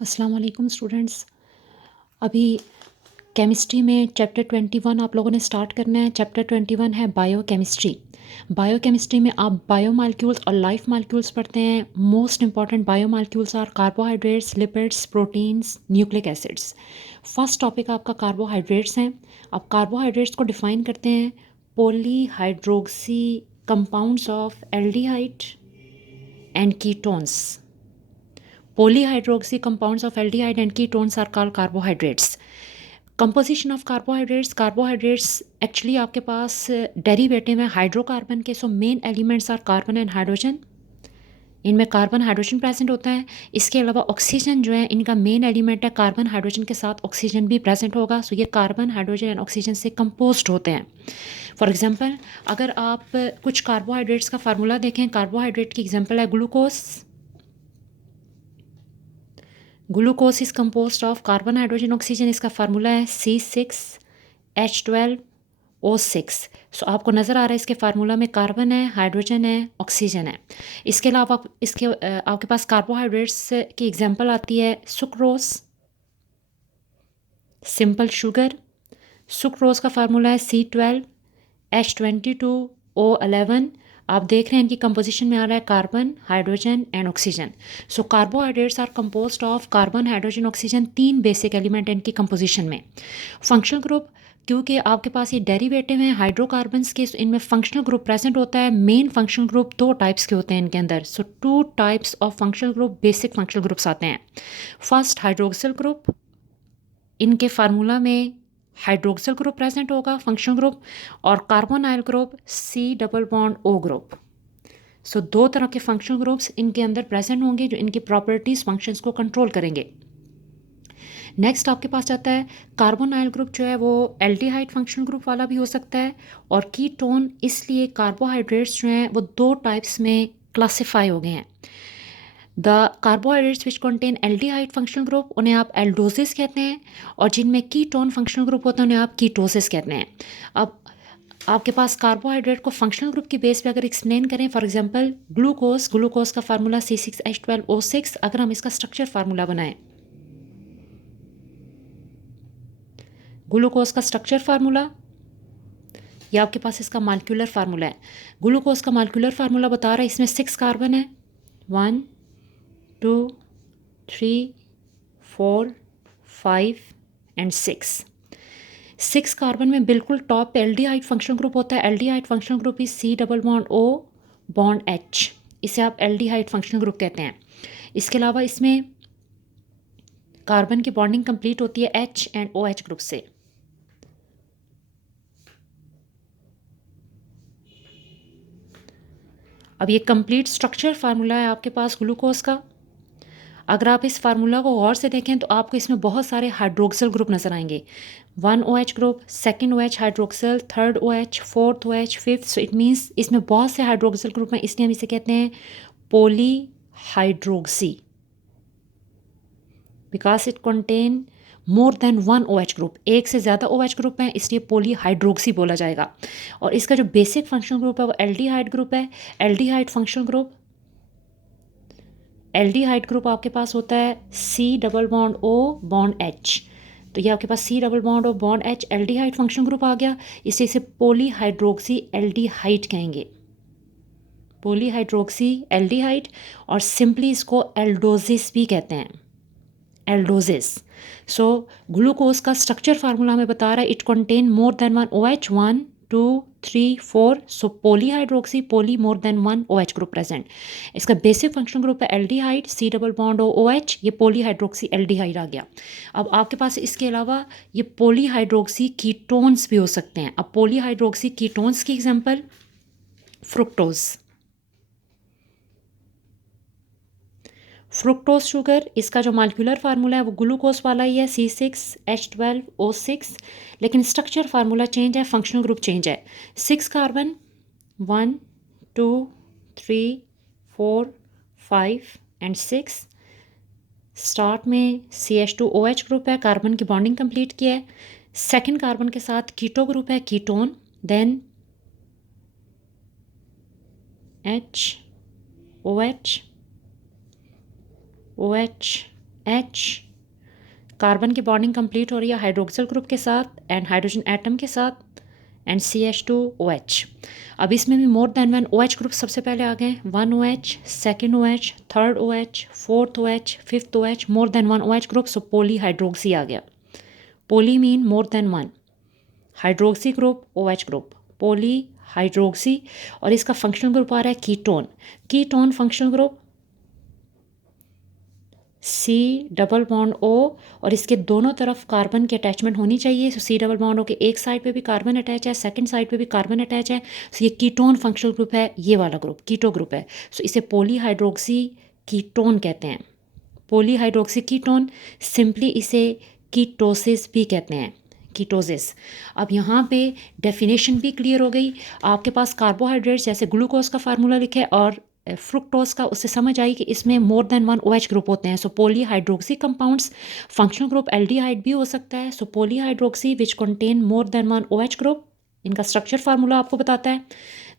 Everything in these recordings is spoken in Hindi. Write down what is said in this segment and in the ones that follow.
अस्सलाम वालेकुम स्टूडेंट्स। अभी केमिस्ट्री में चैप्टर 21 आप लोगों ने स्टार्ट करना है। चैप्टर 21 है बायोकेमिस्ट्री। बायोकेमिस्ट्री में आप बायोमॉलिक्यूल्स और लाइफ मॉलिक्यूल्स पढ़ते हैं। Most important biomolecules are carbohydrates, lipids, proteins, nucleic acids. First topic आपका कार्बोहाइड्रेट्स हैं। आप कार्बोहाइड्रेट्स को डिफाइन करते हैं polyhydroxy compounds of aldehyde and ketones. Polyhydroxy compounds of aldehyde and ketones are called carbohydrates. Composition of carbohydrates actually आपके पास डेरिवेटिव है हाइड्रोकार्बन के। So main elements are carbon and hydrogen. इनमें कार्बन हाइड्रोजन प्रेजेंट होता है। इसके अलावा ऑक्सीजन जो है इनका मेन एलिमेंट है। कार्बन हाइड्रोजन के साथ ऑक्सीजन भी प्रेजेंट होगा। सो ये कार्बन हाइड्रोजन एंड ऑक्सीजन से कंपोज्ड होते हैं। फॉर एग्जांपल अगर आप कुछ कार्बोहाइड्रेट्स का फार्मूला देखें, कार्बोहाइड्रेट की एग्जांपल है glucose. Glucose is composed of carbon hydrogen oxygen. इसका फार्मूला है C6H12O6। सो आपको नज़र आ रहा है इसके फार्मूला में कार्बन है, हाइड्रोजन है, ऑक्सीजन है। इसके अलावा आपके पास कार्बोहाइड्रेट्स की एग्जांपल आती है सुक्रोज, सिंपल शुगर। सुक्रोज का फार्मूला है C12H22O11। आप देख रहे हैं इनकी कंपोजिशन में आ रहा है carbon, hydrogen and oxygen. So carbohydrates are composed of carbon, hydrogen, oxygen, तीन बेसिक एलिमेंट हैं इनकी कंपोजिशन में। फंक्शनल ग्रुप, क्योंकि आपके पास ये डेरिवेटिव हैं हाइड्रोकार्बन्स के, इनमें फंक्शनल ग्रुप प्रेजेंट होता है। मेन फंक्शनल ग्रुप दो टाइप्स के होते हैं इनके अंदर। So two types of functional group, basic functional groups आते हैं। फर्स्ट हाइड्रोक्सिल ग्रुप, इनके फार्मूला में हाइड्रोक्सिल ग्रुप प्रेजेंट होगा, फंक्शनल ग्रुप, और carbonyl group C double bond O group. So दो तरह के फंक्शनल ग्रुप्स इनके अंदर प्रेजेंट होंगे जो इनकी प्रॉपर्टीज फंक्शंस को कंट्रोल करेंगे। नेक्स्ट आपके पास जाता है कार्बोनाइल ग्रुप, जो है वो एल्डिहाइड फंक्शनल ग्रुप वाला भी हो सकता है और कीटोन। इसलिए कार्बोहाइड्रेट्स जो हैं वो दो टाइप्स में क्लासिफाई हो गए हैं। The carbohydrates which contain aldehyde functional group उन्हें आप एल्डोसिस कहते हैं, और जिनमें कीटोन फंक्शनल ग्रुप होते हैं उन्हें आप कीटोसिस कहते हैं। अब आपके पास कार्बोहाइड्रेट को फंक्शनल ग्रुप की बेस पे अगर एक्सप्लेन करें, फॉर एग्जांपल ग्लूकोज का फार्मूला C6H12O6। अगर हम इसका स्ट्रक्चर फार्मूला बनाएं, ग्लूकोज का स्ट्रक्चर फार्मूला, या आपके पास इसका मालिक्यूलर फार्मूला है। ग्लूकोज का मालिक्यूलर फार्मूला बता रहा है इसमें 6 कार्बन है, 1 2 3 4 5 एंड 6 कार्बन में बिल्कुल टॉप पे एल्डिहाइड फंक्शनल ग्रुप होता है। Aldehyde functional group is C double bond O bond H। इसे आप एल्डिहाइड फंक्शनल ग्रुप कहते हैं। इसके अलावा इसमें कार्बन की बॉन्डिंग कंप्लीट होती है H एंड OH ग्रुप से। अब ये कंप्लीट स्ट्रक्चर फार्मूला है आपके पास ग्लूकोज का। अगर आप इस फार्मूला को गौर से देखें तो आपको इसमें बहुत सारे हाइड्रोक्सिल ग्रुप नज़र आएंगे। 1OH group, second OH hydroxyl, third OH, fourth OH, fifth. So it means इसमें बहुत से हाइड्रोक्सिल ग्रुप हैं, इसलिए हम इसे कहते हैं poly hydroxy, because it contain more than 1OH group. एक से ज़्यादा OH ग्रुप हैं, इसलिए पोली हाइड्रोक्सी बोला जाएगा। और इसका जो बेसिक फंक्शनल ग्रुप है वो एल्डिहाइड ग्रुप है। Aldehyde functional group, aldehyde group आपके पास होता है C double bond O bond H। तो ये आपके पास C double bond O bond H aldehyde function group आ गया। इसे पॉलीहाइड्रोक्सी एल्डिहाइड कहेंगे, पॉलीहाइड्रोक्सी एल्डिहाइड। और सिंपली इसको एल्डोजिस भी कहते हैं, एल्डोजिस। सो ग्लूकोज का स्ट्रक्चर फार्मूला हमें बता रहा है it contain more than 1OH, 1 2 3 4। So polyhydroxy, poly more than 1OH group present. इसका बेसिक फंक्शनल ग्रुप है aldehyde, C double bond OH। ये पॉलीहाइड्रोक्सी एल्डिहाइड आ गया। अब आपके पास इसके अलावा ये पॉलीहाइड्रोक्सी कीटोन्स भी हो सकते हैं। अब पॉलीहाइड्रोक्सी कीटोन्स की एग्जांपल फ्रुक्टोज। फ्रुक्टोज शुगर, इसका जो मालिक्यूलर फार्मूला है वो ग्लूकोज वाला ही है C6H12O6, लेकिन स्ट्रक्चर फार्मूला चेंज है, फंक्शनल ग्रुप चेंज है। 6 कार्बन, 1 2 3 4 5 एंड 6। स्टार्ट में CH2OH ग्रुप है, कार्बन की बॉन्डिंग कंप्लीट किया है। सेकेंड कार्बन के साथ कीटो ग्रुप है, ketone. Then H OH OH H, carbon की बॉन्डिंग कंप्लीट हो रही है हाइड्रोक्सिल ग्रुप के साथ एंड हाइड्रोजन एटम के साथ एंड CH2OH। अब इसमें भी more than one OH group सबसे पहले आ गए, 1 OH, second OH, third OH, fourth OH, fifth OH, more than one OH group, so poly hydroxy आ गया। Poly mean more than one, hydroxy group OH group, poly hydroxy. और इसका फंक्शनल ग्रुप आ रहा है ketone. Ketone functional group C double bond O, और इसके दोनों तरफ कार्बन की अटैचमेंट होनी चाहिए। सो C डबल बॉन्ड O के एक साइड पे भी कार्बन अटैच है, सेकंड साइड पे भी कार्बन अटैच है। सो ये कीटोन फंक्शनल ग्रुप है, ये वाला ग्रुप कीटो ग्रुप है। सो इसे पॉलीहाइड्रोक्सी कीटोन कहते हैं। पॉलीहाइड्रोक्सी कीटोन, सिंपली इसे कीटोसिस भी कहते हैं, कीटोसिस। अब यहाँ पे डेफिनेशन भी क्लियर हो गई। आपके पास कार्बोहाइड्रेट्स जैसे ग्लूकोज का फार्मूला लिखे और फ्रुक्टोज का, उससे समझ आई कि इसमें more than one OH group होते हैं। So polyhydroxy compounds, functional group aldehyde भी हो सकता है। So polyhydroxy which contain more than one OH group, इनका स्ट्रक्चर फार्मूला आपको बताता है।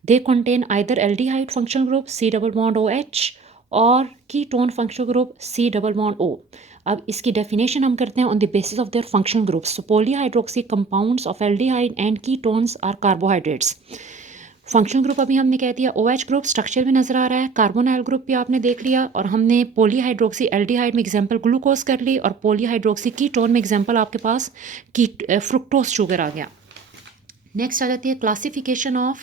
They contain either aldehyde functional group C double bond OH और ketone functional group C double bond O। अब इसकी डेफिनेशन हम करते हैं on the basis of their functional groups. So polyhydroxy compounds of aldehyde and ketones are carbohydrates. Functional group अभी हमने कह दिया, OH ग्रुप स्ट्रक्चर भी नज़र आ रहा है, कार्बोनाइल ग्रुप भी आपने देख लिया, और हमने पॉलीहाइड्रोक्सी एल्डिहाइड में एग्जांपल ग्लूकोज कर ली, और पॉलीहाइड्रोक्सी कीटोन में एग्जांपल आपके पास फ्रुक्टोज शुगर आ गया। नेक्स्ट आ जाती है क्लासिफिकेशन ऑफ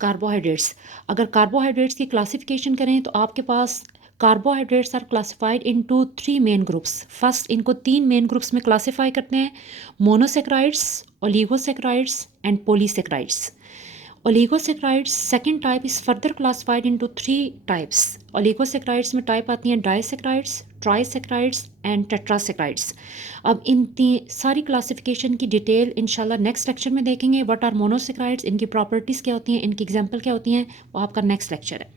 कार्बोहाइड्रेट्स। अगर कार्बोहाइड्रेट्स की क्लासिफिकेशन करें तो आपके पास carbohydrates are classified into 3 main groups. First इनको 3 मेन ग्रुप्स में क्लासिफाई करते हैं, monosaccharides, oligosaccharides and polysaccharides. Oligosaccharides second type is further classified into 3 types. Oligosaccharides में टाइप आती हैं डाइसेक्राइड्स, ट्राइसेक्राइड्स एंड टेट्रासेक्राइड्स। अब इन सारी क्लासिफिकेशन की डिटेल इंशाल्लाह नेक्स्ट लेक्चर में देखेंगे। व्हाट आर मोनोसेक्राइड्स, इनकी प्रॉपर्टीज़ क्या होती हैं, इनकी एग्जांपल क्या होती हैं, वो आपका नेक्स्ट लेक्चर है।